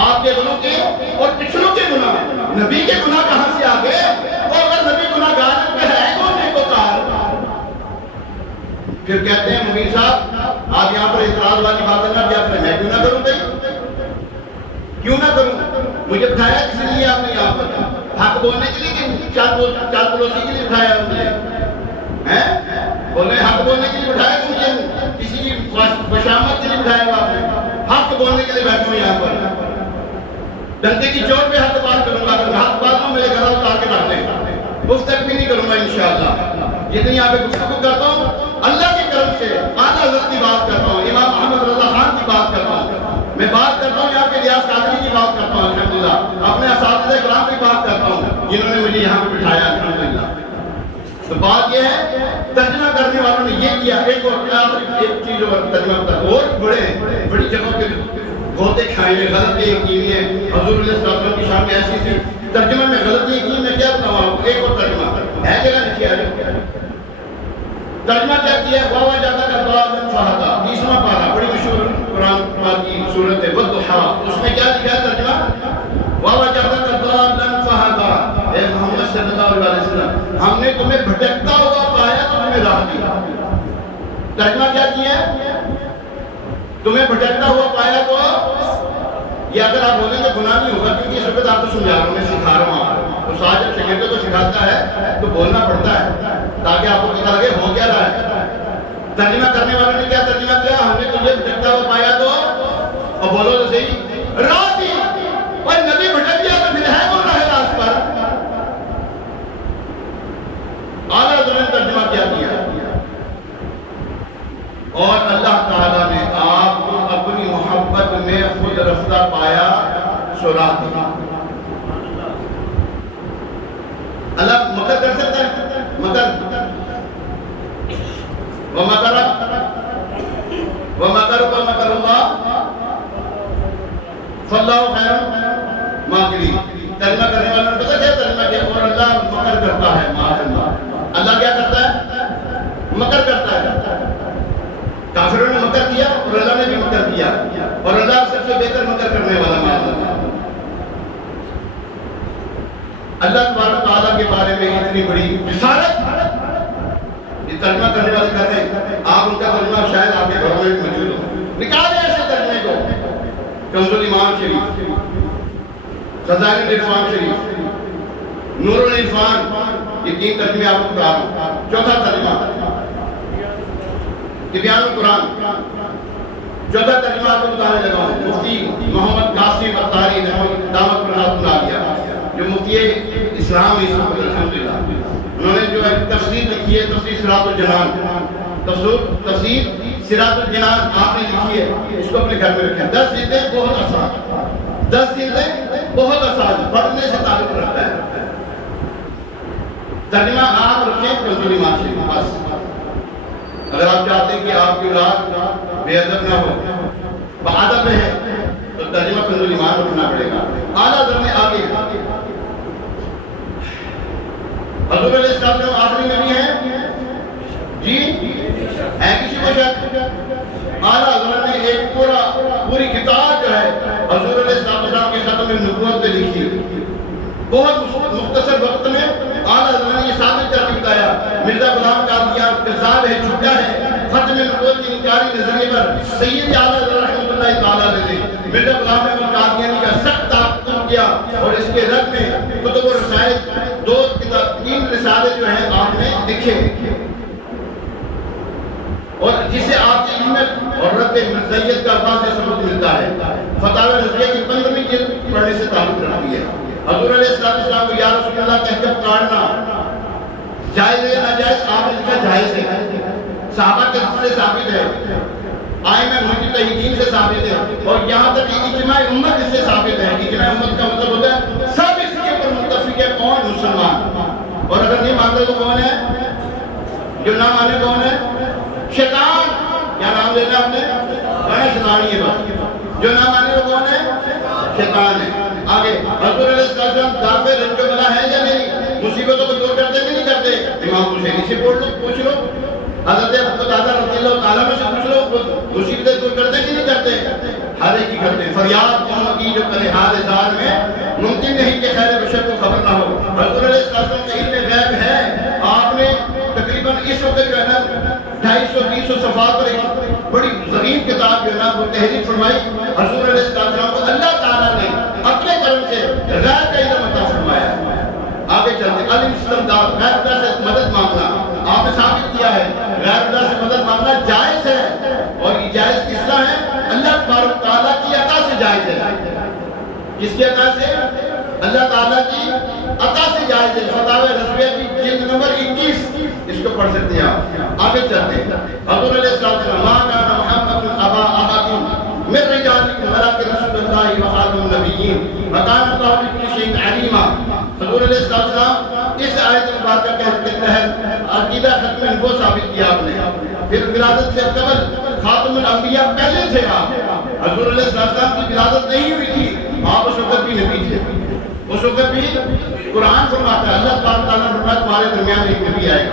آپ کے گناہوں کے اور پچھلوں کے گناہ. نبی کے گناہ کہاں سے آ گئے؟ اور اگر نبی گناہ گار میں ہے کون نیکوکار؟ پھر کہتے ہیں مبین صاحب آپ یہاں پر اعتراض والی بات نہ کیا کریں، میں کیوں نہ کروں بھائی، کیوں نہ کروں؟ مجھے بٹھایا کس لیے آپ نے یہاں پر؟ حق بولنے کے لیے کہ چار پڑوسی کے لیے بٹھایا مجھے؟ بولے حق بولنے کے لیے بٹھایا کہ مجھے کسی کی خوشامد کے لیے بٹھایا آپ نے؟ حق بولنے کے لیے بیٹھا ہوں یہاں پر. ڈنڈے کی چوٹ پہ حق بات کروں گا، اگر حق بات ہوں میرے گھر اتار کے رکھ دیں، گفتگو بھی نہیں کروں گا انشاءاللہ. جتنی یہاں پہ گفتگو کرتا ہوں اللہ کی طرف سے اعلیٰ حضرت کی بات کرتا ہوں، امام محمد رضا خان کی بات کرتا ہوں، میں بات کرتا ہوں یہاں پہ ریاض قادری کی بات کرتا ہوں الحمدللہ، اپنے اساتذہ کرام کی بات کرتا ہوں جنہوں نے مجھے یہاں پہ بٹھایا الحمدللہ. تو بات یہ ہے ترجمہ کرنے والوں نے یہ کیا. ایک اور ایک چیز اور ترجمہ کرتا اور بڑی جگہوں پہ ہوتے کھائے میں غلطی کی ہے. حضور علیہ السلام کی شان میں ایسی سی ترجمہ میں غلطی کی، میں کیا بتاؤں آپ کو. ایک اور ترجمہ ہے جگہ لکھی ہے، ترجمہ کیا کیا ہے واہ جاتا کا بعد فہدا 30واں پارہ بڑی مشہور قرآن پاک کی سورت ہے والضحیٰ. اس میں کیا لکھا ہے ترجمہ واہ جاتا کا بعد فہدا. اے محمد صلی اللہ علیہ وسلم ہم نے تمہیں بھٹکتا ہوا پایا تو تمہیں راہ دی. ترجمہ کیا کیا ہے تمہیں بھٹکتا ہوا پایا تو یہ اگر آپ بولیں تو گناہ نہیں ہوگا، کیونکہ اس وقت آپ کو سمجھا رہا ہوں، میں سکھا رہا ہوں. استاد جب شاگردوں کو سکھاتا ہے تو بولنا پڑتا ہے تاکہ آپ کو پتہ لگے ہو کیا رہا ہے. ترجمہ کرنے والوں نے کیا ترجمہ کیا؟ ہم نے تجھے بھٹکتا ہوا پایا تو، اور بولو تو صحیح، راہ دی. اور نبی بھٹک گیا تو پھر ہے کون راہ راست پر؟ اعلیٰ حضرت نے ترجمہ کیا دیا. اور اللہ تعالیٰ نے آپ کو اپنی محبت میں خود رفتہ پایا، سورا دیا. اللہ مکر کر سکتا ہے؟ مکر ومکر اللہ فاللہ خیر ماکرین. ترجمہ کرنے والوں نے پتہ کیا ترجمہ کیا؟ اور اللہ مکر کرتا ہے. معاذ اللہ، اللہ کیا کرتا ہے؟ مکر کرتا ہے. کافروں نے مکر کیا اور اللہ نے بھی مکر کیا، اور اللہ سب سے بہتر مکر کرنے والا. معاذ اللہ. اللہ تبارک تعالیٰ کے بارے میں اتنی بڑی رسالت یہ ترجمہ کرنے والے کر رہے ہیں. آپ ان کا ترجمہ شاید آپ کے گھروں میں موجود ہو. نکالیں ایسے ترجمے کو. کنز الایمان شریف، خزائن العرفان شریف، نور العرفان، یہ 3 ترجمے آپ کو بتا رہا ہوں. چوتھا ترجمہ تبیان القرآن، چوتھا ترجمہ آپ کو بتانے لگا ہوں. مفتی محمد قاسم اتاری دامت برکاتہ العالیہ، جو مفتی اسلام اس وقت الحمدللہ، انہوں نے جو ہے تفسیر لکھی ہے، تفسیر صراط الجنان، تفسیر صراط الجنان آپ نے لکھی ہے. اس کو اپنے گھر میں رکھیں. 10 جلدیں بہت آسان، 10 جلدیں بہت آسان، پڑھنے سے تعلق رکھتا ہے. ترجمہ آپ رکھیں کنز الایمان شریف. بس اگر آپ چاہتے ہیں کہ آپ کی اولاد بے ادب نہ ہو، بادب رہے، تو ترجمہ کنز الایمان رکھنا پڑے گا. اعلیٰ حضرت نے آگے حضور علیہ السلام آخری نبی ہیں جی، ہے کسی کو شک؟ اعلیٰ حضرت نے ایک پوری کتاب جو ہے حضور علیہ السلام کے ختم نبوت پہ لکھی. بہت مختصر وقت میں اعلیٰ حضرت نے یہ ثابت کر کے بتایا مرزا غلام قادیان کذاب ہے، جھوٹا ہے. ختم نبوت کی انکاری نظریے پر سید اعلیٰ حضرت رحمۃ اللہ تعالیٰ نے مرزا غلام احمد قادیانی کا سخت تعاقب کیا، اور اس کے رد میں کتب و رسائل 3 رسالے جو ہیں آپ نے لکھے، اور جسے آپ کی علمت اور رد مرزیت کا واضح ثبوت ملتا ہے. فتاوی رضویہ کی 15ویں جلد پڑھنے سے تعلق رکھتی ہے. حضور علیہ السلام کو یا رسول اللہ کہہ کر پکارنا جائز ہے یا ناجائز؟ آپ نے لکھا جائز ہے. صحابہ کے سے ثابت ہے، ائمہ مجتہدین سے ثابت ہے، اور یہاں تک کہ اجماع امت اس سے ثابت ہے. اجماع امت کا مطلب ہوتا ہے سب اس کے اوپر متفق ہے. کون؟ مسلمان. اور اگر نہیں مانتے تو کون ہے؟ جو نہ مانے کون ہے؟ شیطان. کیا نام لینا آپ نے؟ کہنا شیطان ہی ہے. بس جو نہ مانے وہ کون ہے؟ شیطان ہے. آگے حضور علیہ السلام دافع رنج و بلا ہے یا نہیں؟ مصیبتوں کو دور کرتے کہ نہیں کرتے؟ امام حسین سے پوچھ لو، حضرت ابو قتادہ رضی اللہ تعالیٰ عنہ سے پوچھ لو، مصیبتیں دور کرتے کہ نہیں کرتے؟ ہر ایک کی کرتے. فریاد امت کی جو کرے حال اظہار میں ممکن نہیں کہ خیر بشر کو خبر نہ ہو. حضور علیہ السلام کا علم غیب ہے. آپ نے تقریباً اس وقت جو ہے نا 250-300 صفحات پر ایک بڑی ضخیم کتاب جو ہے نا وہ تحریر فرمائی. حضور علیہ السلام کو اللہ تعالیٰ نے اپنے کرم سے غیر کا علم عطا فرمایا. آگے چلتے علم استمداد، غیر اللہ سے مدد مانگنا آپ نے ثابت کیا ہے. غیر اللہ سے مدد مانگنا جائز ہے، اور یہ جائز کس طرح ہے؟ اللہ تبارک تعالیٰ کی عطا سے جائز ہے. کس کی عطا سے؟ اللہ تعالیٰ کی عطا سے جائز ہے. فتاوی رضویہ کی جلد نمبر 21 اس کو پڑھ سکتے ہیں آپ. آگے چلتے ہیں. حضور علیہ السلام ما کان محمد ابا احد من رجالکم ولکن رسول اللہ وخاتم النبیین وکان اللہ بکل شیء علیما. حضور علیہ السلام اس آیت مبارکہ کے تحت عقیدہ ختم نبوت ثابت کیا آپ نے. پھر ولادت سے قبل خاتم الانبیاء پہلے تھے آپ. حضور علیہ السلام کی ولادت نہیں ہوئی تھی، آپ اس وقت بھی نبی تھے. اس وقت بھی قرآن فرماتا ہے، اللہ تعالیٰ فرماتا تمہارے درمیان ایک نبی آئے گا،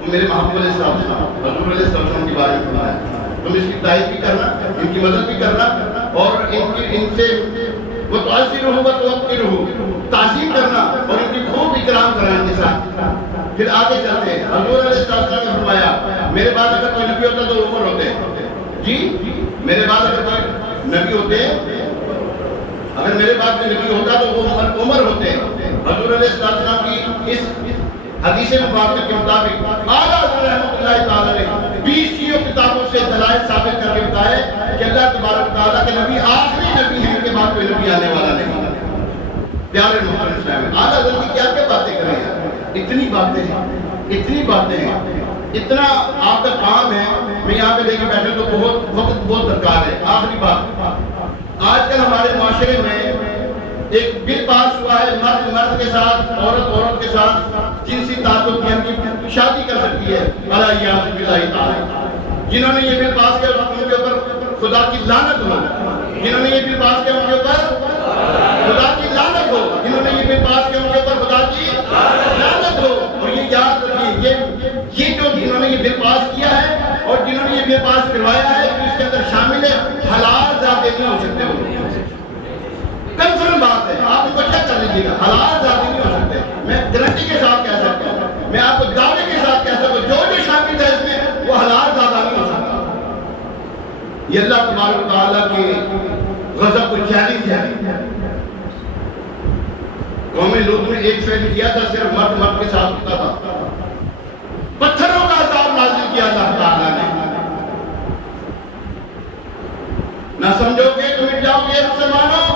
وہ میرے محبوب علیہ السلام حضور علیہ السلام کے بارے میں فرمایا. تم اس کی تائید بھی کرنا، ان کی مدد بھی کرنا، اور ان سے وہ تعظیم ہو تعظیم کرنا، اور ان کی خوب اکرام کرنا ان کے ساتھ. پھر آگے چلتے ہیں. حضور علیہ السلام نے فرمایا میرے بعد اگر کوئی نبی ہوتا تو عمر ہوتے جی میرے بعد اگر کوئی نبی ہوتے، اگر میرے بعد کوئی نبی ہوتا تو وہ عمر ہوتے۔ حضور علیہ السلام کی اس حدیث مبارکہ کے مطابق اعلیٰ حضرت رحمۃ اللہ تعالیٰ نے 20 کتابوں سے دلائل ثابت کر کے بتائے کہ اللہ تبارک و تعالیٰ کے نبی آخری نبی ہیں، ان کے بعد کوئی نبی آنے والا نہیں۔ پیارے محترم اسلام، اعلیٰ حضرت کی کیا کیا باتیں کریں یار، اتنی باتیں ہیں، اتنی باتیں ہیں، اتنا آپ کا کام ہے۔ میں یہاں پہ لے کے بیٹھے تو بہت وقت بہت درکار ہے۔ آخری بات، آج کل ہمارے معاشرے میں ایک بل پاس ہوا ہے، مرد مرد کے ساتھ، عورت عورت کے ساتھ جنسی تعلق کی شادی کر سکتی ہے، علیہ باللہ تعالی۔ جنہوں نے یہ بل پاس کیا ان کے اوپر خدا کی لعنت ہو، جنہوں نے یہ بل پاس کیا ان کے اوپر خدا کی لعنت ہو، جنہوں نے یہ بل پاس کیا ان کے اوپر خدا کی لعنت ہو۔ اور یہ یاد رکھیے، یہ جو جنہوں نے یہ بل پاس کیا ہے اور جنہوں نے یہ بل پاس کروایا ہے تو اس کے اندر شامل ہے حلال زیادہ نہیں ہو سکتے وہ، کنفرم بات ہے، آپ ان کو چیک کر لیجیے گا، حلال زیادہ نہیں ہو سکتے۔ میں گارنٹی کے ساتھ کہہ سکتا ہوں، میں آپ کو دعوے کے ساتھ کہہ سکتا ہوں، جو شامل ہے اس میں وہ حلال زیادہ نہیں ہو سکتا۔ یہ اللہ تبارک و تعالیٰ کے غضب کو چیلنج ہے۔ قوم لوط نے ایک فعل کیا تھا، صرف مرد مرد کے ساتھ ہوتا تھا، پتھروں کا عذاب نازل کیا اللہ تعالیٰ نے۔ نہ سمجھو گے تو مٹ جاؤ گے مسلمانوں،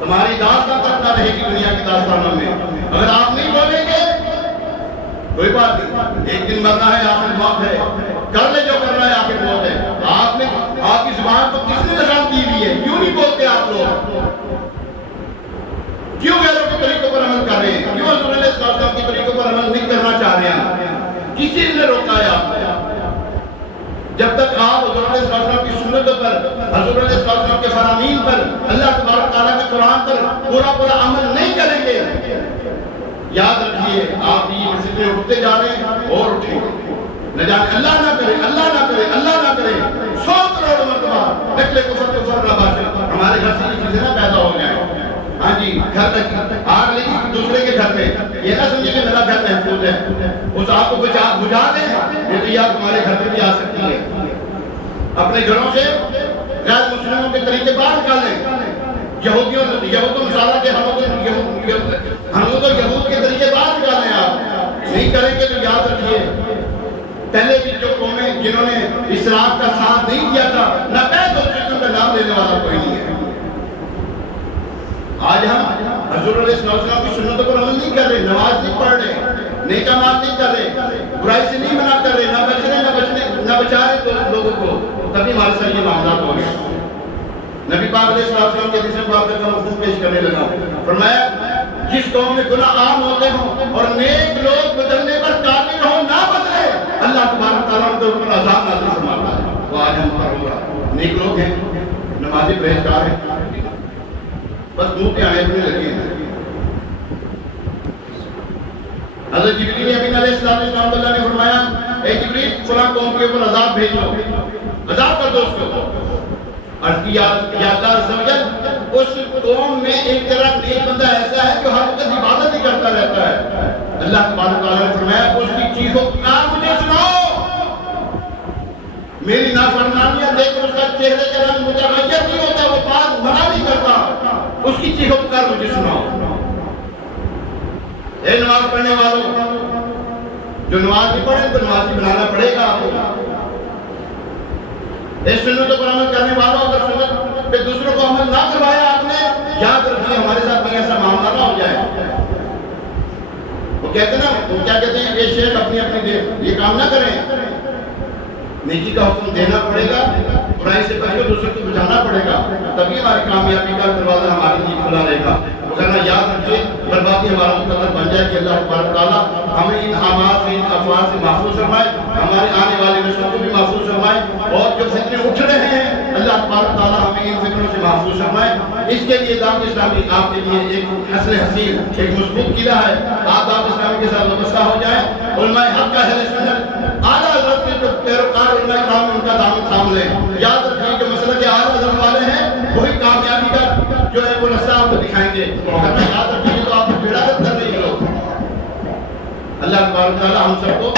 تمہاری داستان تک نہ رہے گی دنیا کی داستانوں میں۔ اگر آپ نہیں بولیں گے کوئی بات نہیں، ایک دن مرنا ہے، آخر موت ہے، کر لے جو کرنا ہے، آخر موت ہے۔ آپ کی زبان کو کس نے لگام دی ہوئی ہے؟ کیوں نہیں بولتے آپ لوگ؟ کیوں غیروں کے طریقوں پر عمل کر رہے ہیں؟ کیوں حضور علیہ السلام کے طریقوں پر عمل نہیں کرنا چاہ رہے ہیں؟ کسی نے روکا ہے آپ کو؟ جب تک آپ حضور علیہ السلام کی سنتوں پر، حضور علیہ السلام کے فرامین پر، اللہ تبارک تعالیٰ کے قرآن پر پورا عمل نہیں کریں گے، یاد رکھیے آپ یہ مسئلے اٹھتے جا رہے ہیں اور اٹھیں گے۔ نہ جانے اللہ نہ کرے، اللہ نہ کرے، اللہ نہ کرے 100 کروڑ مرتبہ نقل کفر نباشر ہمارے گھر سے یہ چیزیں نہ پیدا ہو جائیں۔ ہاں جی، گھر تک آگ لگی دوسرے کے گھر پہ، یہ نہ سمجھے کہ میرا گھر محفوظ ہے، اس آگ کو بجھا دیں، یہ تو یہ آگ تمہارے گھر پہ بھی آ سکتی ہے۔ اپنے گھروں سے غیر مسلموں کے طریقے باہر نکالیں، یہود و نصارہ کے حنود و یہود کے طریقے باہر نکالیں۔ آپ نہیں کریں گے تو یاد رکھیے پہلے بھی جو قومیں جنہوں نے اسلام کا ساتھ نہیں دیا تھا، نہ پہلے ان کا نام لینے والا کوئی نہیں ہے۔ آج ہم حضور علیہ السلام کی سنتوں پر عمل نہیں کر رہے، نماز نہیں پڑھ رہے، نیک اعمال نہیں کر رہے، برائی سے نہیں منع کر رہے، نہ بچا رہے لوگوں کو، تبھی ہمارے ساتھ یہ معاملات ہو گئے۔ نبی پاک علیہ السلام کے حدیث مبارکہ کا مفہوم پیش کرنے لگا، فرمایا جس قوم میں گناہ عام ہوتے ہوں اور نیک لوگ بدلنے پر قادر ہوں نہ بدلے، اللہ تبارک تعالیٰ ان کے اوپر عذاب نازل فرماتا ہے۔ وہ آج ہم پر ہو رہا، نیک لوگ ہیں، نمازی پرہیزگار ہیں، بس منہ پہ آنے اپنے لگے ہیں۔ حضرت جبریل امین علیہ السلام اللہ نے فرمایا اے جبریل فلاں قوم کے اوپر عذاب بھیجو، عذاب کر دو اس کو۔ عرض کی یا اللہ عز و جل اس قوم میں ایک طرح نیک بندہ ایسا ہے جو ہر وقت عبادت ہی کرتا رہتا ہے۔ اللہ تبارک تعالیٰ نے فرمایا اس کی چیزوں کا مجھے سناؤ، میری نافرمانیاں دیکھ کر اس کا چہرے کا رنگ متغیر نہیں ہوتا، وہ بات منع نہیں کرتا، اس کی چیزوں پکار مجھے سناؤ۔ اے نماز پڑھنے والوں، جو نماز نہیں پڑھے تو نمازی بنانا پڑے گا آپ کو۔ اے سنتوں پر عمل کرنے والوں، اگر سنت پہ دوسروں کو عمل نہ کروایا آپ نے، یاد رکھیے ہمارے ساتھ کوئی ایسا معاملہ نہ ہو جائے۔ وہ کہتے ہیں نا، وہ کیا کہتے ہیں، یہ شیخ اپنی یہ کام نہ کریں، نیکی کا حکم دینا پڑے گا، برائی سے پہلے دوسرے کو بچانا پڑے گا، تبھی ہماری کامیابی کا دروازہ ہمارے لیے کھلا رہے گا۔ وگرنہ یاد رکھیے بربادی ہمارا مقدر بن جائے کہ اللہ تبارک تعالیٰ ہمیں ان اعمال سے، ان افعال سے محفوظ فرمائے، ہمارے آنے والے نسلوں کو بھی محفوظ فرمائے، اور جو فتنے اٹھ رہے ہیں اللہ تبارک تعالیٰ ہمیں ان فتنوں سے محفوظ فرمائے۔ اس کے لیے دعوت اسلامی آپ کے لیے ایک حسن حسین، ایک مضبوط قلعہ ہے، آپ دعوت اسلامی کے ساتھ وابستہ ہو جائیں، علماء حق کا اہل سنت اعلیٰ حضرت کے جو پیروکار علماء کرام ان کا دامن تھام لیں۔ یاد رکھیں جو مسئلہ کے اعلیٰ حضرت والے ہیں وہی کامیابی کا جو ہے وہ رستہ آپ کو دکھائیں گے، اگر یاد رکھیں تو آپ کو بیڑا گرد کر رہے ہیں لوگ۔ اللہ تبارک تعالیٰ ہم سب کو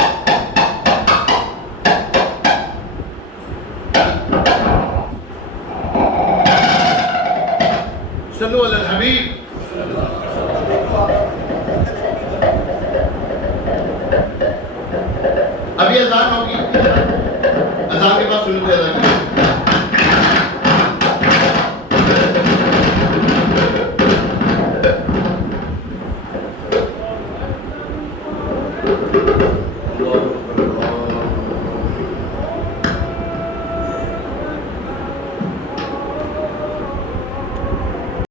صلو علی الحبیب. ابھی اذان ہوگی. اذان کے بعد سنت ادا کی